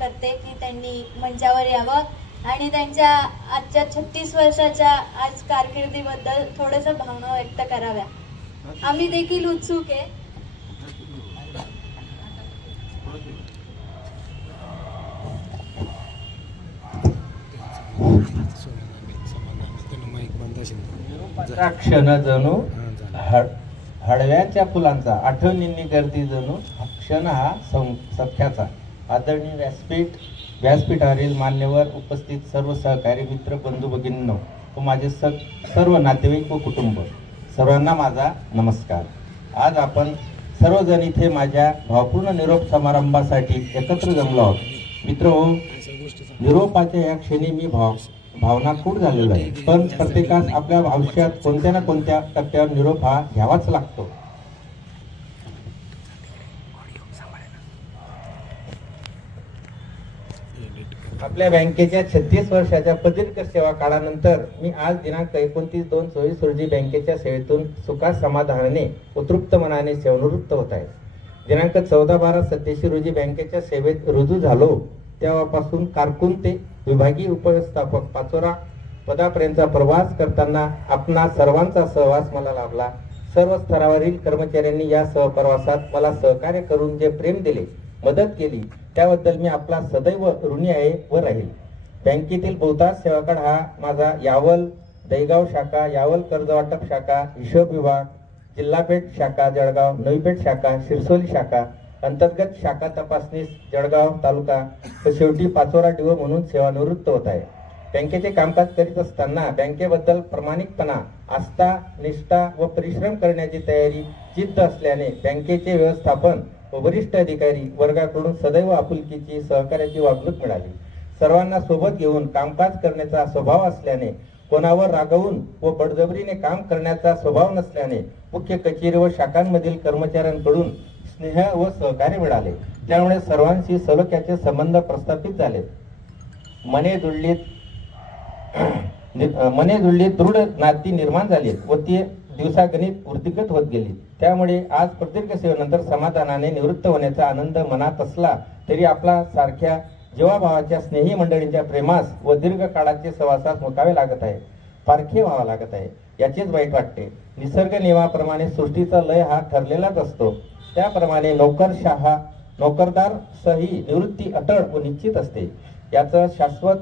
करते की त्यांनी मंचावर यावं आणि त्यांच्या आजच्या 36 वर्षाच्या आज कारकिर्दीबद्दल थोडंसं भावना व्यक्त कराव्या. आम्ही देखील उत्सुक आहे. क्षण जणू हळव्याच्या फुलांचा, आठवणींनी गर्दी जणू क्षण हा सख्याचा. आदरणीय व्यासपीठावरील मान्यवर, उपस्थित सर्व सहकारी मित्र, बंधू भगिनींनो व माझे सर्व नातेवाईक व कुटुंब, सर्वांना माझा नमस्कार. आज आपण सर्वजण इथे माझ्या भावपूर्ण निरोप समारंभासाठी एकत्र जमलो आहोत. मित्रहो, निरोपाच्या या क्षणी मी भावनापूर झालेलो आहे. पण प्रत्येकास आपल्या आयुष्यात कोणत्या ना कोणत्या टप्प्यावर निरोप हा घ्यावाच लागतो. आपल्या बँकेच्या 36 वर्षाच्या प्रदीर्घ सेवा काळानंतर मी आज दिनांक 29/2/24 रोजी बँकेच्या सेवेतून सुखा समाधानाने व तृप्त मनाने सेवानिवृत्त होत आहे. दिनांक 14/12/87 रोजी बँकेच्या सेवेत रुजू झालो. तेव्हापासून कारकून ते विभागीय उपव्यवस्थापक पाचोरा पदापर्यंतचा प्रवास करताना आपणा सर्वांचा सहवास मला लाभला. सर्व स्तरावरील कर्मचाऱ्यांनी या सहप्रवासात मला सहकार्य करून जे प्रेम दिले, मदत केली, त्याबद्दल मी आपला सदैव ऋणी आहे व राहील. बँकेतील बहुतांश सेवाकाळ हा माझा यावल दैगाव शाखा, यावल कर्ज वाटप शाखा, हिशोब विभाग, जिल्हापेठ शाखा जळगाव, नवीपेठ शाखा, शिरसोली शाखा, अंतर्गत शाखा तपासणी जळगाव तालुका व शेवटी पाचोरा डिओ म्हणून सेवानिवृत्त होत आहे. बँकेचे कामकाज करीत असताना बँकेबद्दल प्रामाणिकपणा, आस्था, निष्ठा व परिश्रम करण्याची तयारी, जिद्द असल्याने बँकेचे व्यवस्थापन व वरिष्ठ अधिकारी वर्गाकडून सदैव आपुलकीची, सहकार्याची वागणूक मिळाली. सर्वांना सोबत घेऊन कामकाज करण्याचा स्वभाव असल्याने, कोणावर रागवून व बळजबरीने काम करण्याचा स्वभाव नसल्याने मुख्य कचेरी व शाखांमधील कर्मचाऱ्यांकडून स्नेह व सहकार्य मिळाले. त्यामुळे सर्वांशी सलोख्याचे संबंध प्रस्थापित झाले. मने जुळलीत दृढ नाती निर्माण झाली व ती दिवसागणिक वृद्धिगत होत गेली. त्यामुळे आज प्रदीर्घ सेवेनंतर समाधानाने निवृत्त होण्याचा आनंद मनात असला तरी आपला सारख्या जीवाभावाच्या स्नेही मंडळींच्या प्रेमास व दीर्घ काळाचे सहवासास मुकावे लागत आहे, पारखे व्हावा लागत आहे. याचेच वाईट वाटते. निसर्ग नियमाप्रमाणे सृष्टीचा लय हा ठरलेलाच असतो. त्याप्रमाणे नोकरदार सही निवृत्ती अटळ व निश्चित असते. याचं शाश्वत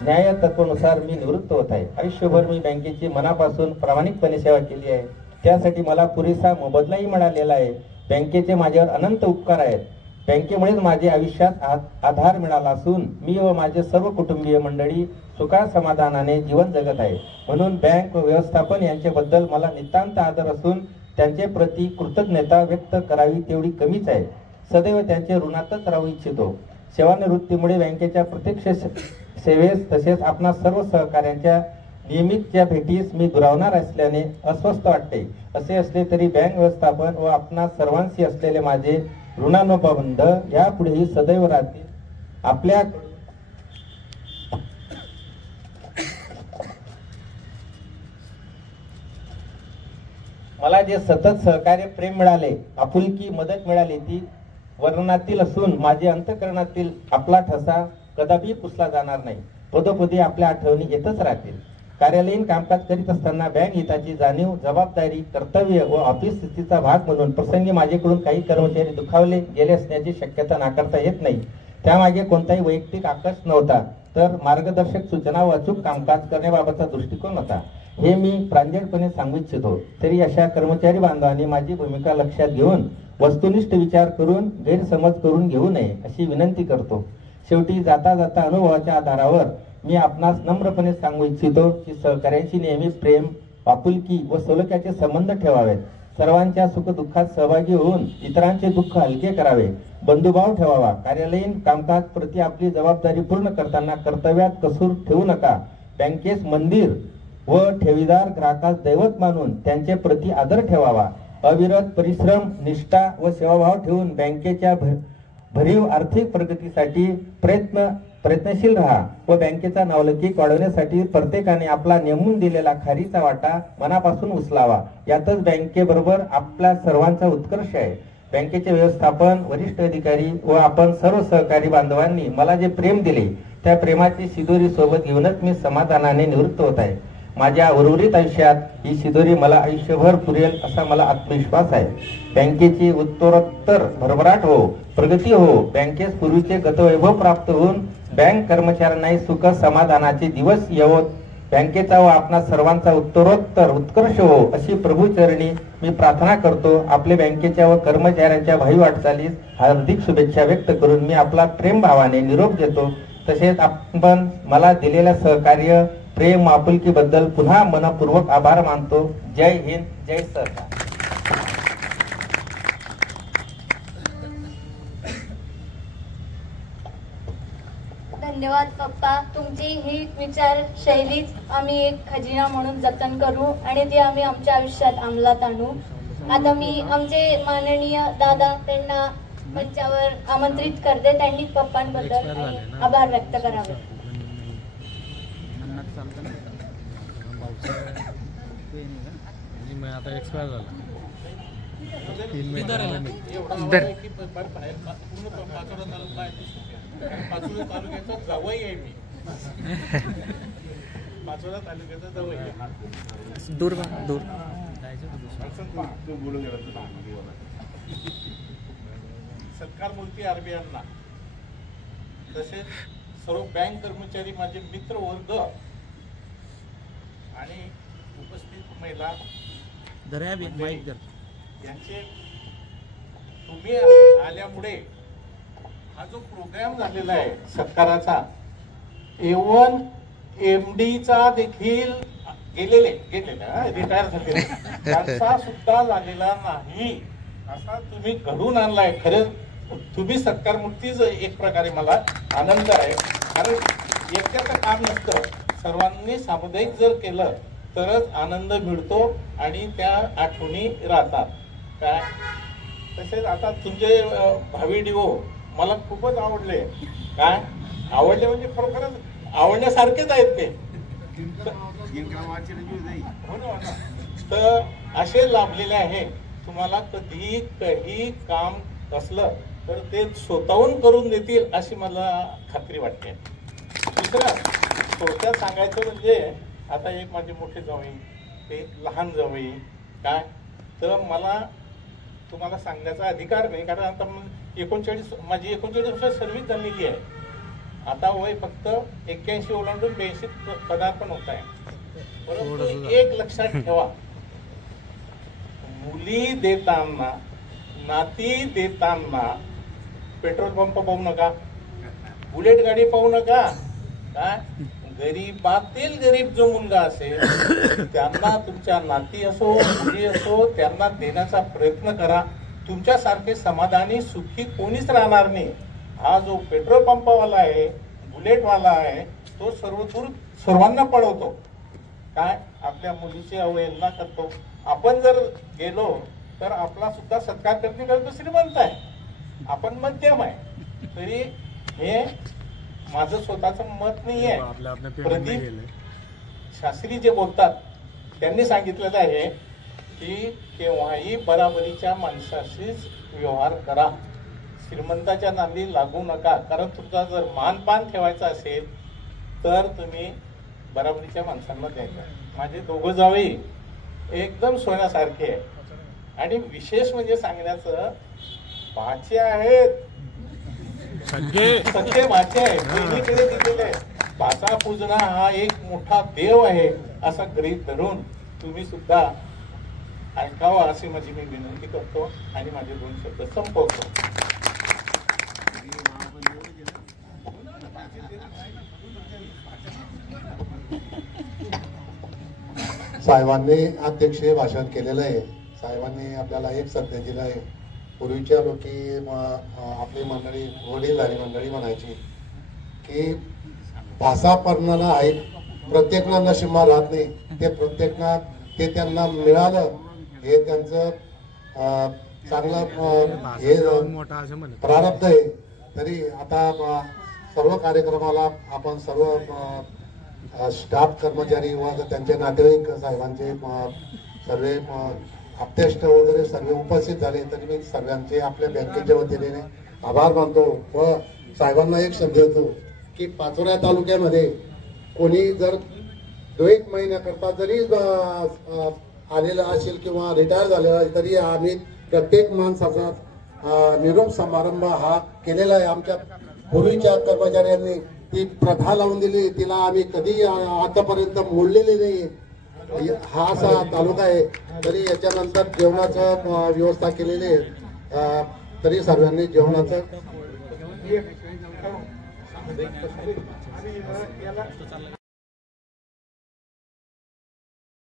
न्याय तत्वानुसार मी निवृत्त होत आहे. आयुष्यभर मी बँकेची मनापासून प्रामाणिकपणे सेवा केली आहे. त्यासाठी मला पुरेसा मोबदलाही मिळालेला आहे. बँकेचे माझ्यावर अनंत उपकार आहेत. बँकेमुळेच माझे आयुष्यात आधार मिळाला असून मी व माझे सर्व कुटुंबीय मंडळी सुखा समाधानाने जीवन जगत आहे. म्हणून बँक व व्यवस्थापन यांच्याबद्दल मला नितांत आदर असून त्यांचे प्रति कृतज्ञता व्यक्त करावी तेवढी कमीच आहे. सदैव त्यांचे ऋणातच राहू इच्छितो. सेवानिवृत्तीमुळे बँकेच्या प्रत्यक्ष सेवेस तसेच आपणा सर्व सहकार्यांच्या नियमितच्या भेटीस मी दुरावणार असल्याने अस्वस्थ वाटते. असे असले तरी बँक व्यवस्थापन व आपणा सर्वांशी असलेले माझे ऋणानुबंध यापुढेही सदैव राहतील. आपल्या मला जे सतत सहकार्य, प्रेम मिळाले, आपुलकी, मदत मिळाली ती वर्णनातील असून माझे अंतःकरणातील आपला ठसा कदापि पुसला जाणार नाही. पदोपदी आपल्या आठवणी येतच राहतील. कार्यालयीन कामकाज करीत असताना बँक हिताची जाणीव, जबाबदारी, कर्तव्य व ऑफिस स्थितीचा भाग म्हणून प्रसंगी माझ्याकडून काही कर्मचारी दुखावले गेले असण्याची शक्यता नाकारता येत नाही. त्यामागे कोणताही वैयक्तिक आकर्ष नव्हता, तर मार्गदर्शक सूचना व अचूक कामकाज करण्याबाबतचा दृष्टिकोन होता. हे मी प्रांजळपणे सांगू इच्छितो. तरी अशा कर्मचारी बांधवांनी माझी भूमिका लक्षात घेऊन वस्तुनिष्ठ विचार करून गैरसमज करून घेऊ नये अशी विनंती करतो. शेवटी जाता जाता अनुभवाच्या आधारावर मी आपणास नम्रपणे सांगू इच्छितो की सहकार्यांशी नेहमी प्रेम, आपुलकी व सलोख्याचे संबंध ठेवावेत. सर्वांच्या सुखदुःखात सहभागी होऊन इतरांचे दुःख हलके करावे. बंधुभाव ठेवावा. कार्यालयीन कामकाज प्रति आपली जबाबदारी पूर्ण करताना कर्तव्यात कसूर ठेवू नका. बँकेस मंदिर व ठेवीदार ग्राहकास दैवत मानून त्यांचे प्रति आदर ठेवावा. अविरत परिश्रम, निष्ठा व सेवाभाव ठेवून बँकेच्या भरीव आर्थिक प्रगतीसाठी प्रयत्नशील राहा व बँकेचा नावलौकिक वाढवण्यासाठी प्रत्येकाने आपला नेमून दिलेला खारीचा वाटा मनापासून उचलावा. यातच बँकेबरोबर आपल्या सर्वांचा उत्कर्ष आहे. बँकेचे व्यवस्थापन, वरिष्ठ अधिकारी व आपण सर्व सहकारी बांधवांनी मला जे प्रेम दिले त्या प्रेमाची शिदोरी सोबत घेऊनच मी समाधानाने निवृत्त होत आहे. माझ्या उर्वरित आयुष्यात ही शिदोरी मला आयुष्यभर पुरेल असा मला आत्मविश्वास आहे. बँकेची उत्तरोत्तर भरभराट हो, प्रगती हो, बँकेस पूर्वीचे गतवैभव प्राप्त होऊन बँक कर्मचाऱ्यांनाही सुख समाधानाचे दिवस येवोत. बँकेचा व आपणा सर्वांचा उत्तरोत्तर उत्कर्ष हो अशी प्रभूचरणी मी प्रार्थना करतो. आपले बँकेच्या व कर्मचाऱ्यांच्या भावी वाटचालीस हार्दिक शुभेच्छा व्यक्त करून मी आपला प्रेम भावाने निरोप देतो. तसेच आपण मला दिलेल्या सहकार्य, प्रेम, आपुलकीबद्दल पुन्हा मनपूर्वक आभार मानतो. जय हिंद, जय सरकार. धन्यवाद पप्पा. तुमची ही विचारशैलीच आम्ही एक खजिना म्हणून जतन करू आणि ती आम्ही आमच्या आयुष्यात अंमलात आणू. आता मी आमचे माननीय दादा त्यांना मंचावर आमंत्रित करते. त्यांनी पप्पांबद्दल आभार व्यक्त करावे. आता एक्सपायर झाला. पाचोरा तालुक्याचा जवळ आहे मी. पाचोरा तालुक्याचा जवळ आहे. दूर दूर सत्कार मूर्ती आरबीआयना तसेच सर्व बँक कर्मचारी, माझे मित्र वर्ग आणि उपस्थित महिला यांचे तुम्ही आल्यामुळे हा जो प्रोग्राम झालेला आहे सत्काराचा, एवन MD देखील गेलेले रिटायर झालेले त्यांचा सुद्धा झालेला नाही असा तुम्ही घडून आणलाय. खरंच तुम्ही सत्कार मूर्तीच एक प्रकारे मला आनंद आहे. कारण एकट्याचं काम नसतं, सर्वांनी सामुदायिक जर केलं तरच आनंद मिळतो आणि त्या आठवणी राहतात. काय तसेच आता तुमचे भावी डिओ मला खूपच आवडले. काय आवडले म्हणजे खरोखरच आवडण्यासारखेच आहेत ते. तर असे लाभलेले आहे. तुम्हाला कधीही काही काम असलं तर ते स्वतःहून करून देतील अशी मला खात्री वाटते. दुसरं थोडक्यात सांगायचं म्हणजे आता एक माझे मोठे जावई, एक लहान जावई, काय तर मला तुम्हाला सांगण्याचा अधिकार नाही. कारण आता माझी 39 वर्ष सर्व्हिस झालेली आहे. आता वय फक्त 81 ओलांडून 82 पदार्पण होत आहे. परंतु एक लक्षात ठेवा, मुली देताना, नाती देताना पेट्रोल पंप पाहू नका, बुलेट गाडी पाहू नका. काय गरीबातील गरीब जो मुलगा असेल त्यांना तुमच्या नाती असो, मुली असो, त्यांना देण्याचा प्रयत्न करा. तुमच्यासारखे समाधानी सुखी कोणीच राहणार नाही. हा जो पेट्रोल पंपवाला आहे, बुलेटवाला आहे, तो सर्वांना पळवतो. काय आपल्या मुलीची अवहेलना करतो. आपण जर गेलो तर आपला सुद्धा सत्कार करणे कारण श्रीमंत आहे, आपण मध्यम आहे. तरी हे माझं स्वतःचं मत नाही आहे. प्रदीप शास्त्री जे बोलतात त्यांनी सांगितलेलं आहे की केव्हाही बराबरीच्या माणसाशीच व्यवहार करा, श्रीमंताच्या नांदी लागू नका. कारण तुमचा जर मानपान ठेवायचा असेल तर तुम्ही बराबरीच्या माणसांना द्यायचं. माझे दोघं जावई एकदम सोन्यासारखे आहे. आणि विशेष म्हणजे सांगण्याचं, भाचे आहेत, सगळे भाचे आहेत, बहिणीकडे दिलेले आहेत. भाचा पूजना हा एक मोठा देव आहे असा गृहीत धरून तुम्ही सुद्धा ऐकावा अशी माझी मी विनंती करतो आणि माझे 2 शब्द संपवतो. साहेबांनी अध्यक्षीय भाषण केलेलं आहे. साहेबांनी आपल्याला एक सत्य दिलं आहे. पूर्वीच्या लोकी आपली मंडळी, वडीलधारी मंडळी म्हणायची की भाषा पर्णाला आहे, प्रत्येकना नशिबा राहत नाही. ते प्रत्येकना ते त्यांना मिळालं हे त्यांचं चांगलं हे प्रारब्ध आहे. तरी आता सर्व कार्यक्रमाला आपण सर्व स्टाफ कर्मचारी व त्यांचे नातेवाईक साहेबांचे सर्व अध्यक्ष वगैरे सर्व उपस्थित झाले, तरी मी सर्वांचे आपल्या बँकेच्या वतीने आभार मानतो व साहेबांना एक संदेश देतो की पाचोऱ्या तालुक्यामध्ये कोणी जर 2-1 महिन्याकरता जरी आलेला असेल किंवा रिटायर झालेला आहे, तरी आम्ही प्रत्येक माणसाचा निरोप समारंभ हा केलेला आहे. आमच्या पूर्वीच्या कर्मचाऱ्यांनी ती प्रथा लावून दिली, तिला आम्ही कधी आतापर्यंत मोडलेली नाही. हा असा तालुका आहे. तरी याच्यानंतर जेवणाचं व्यवस्था केलेली आहे. तरी सर्वांनी जेवणाचं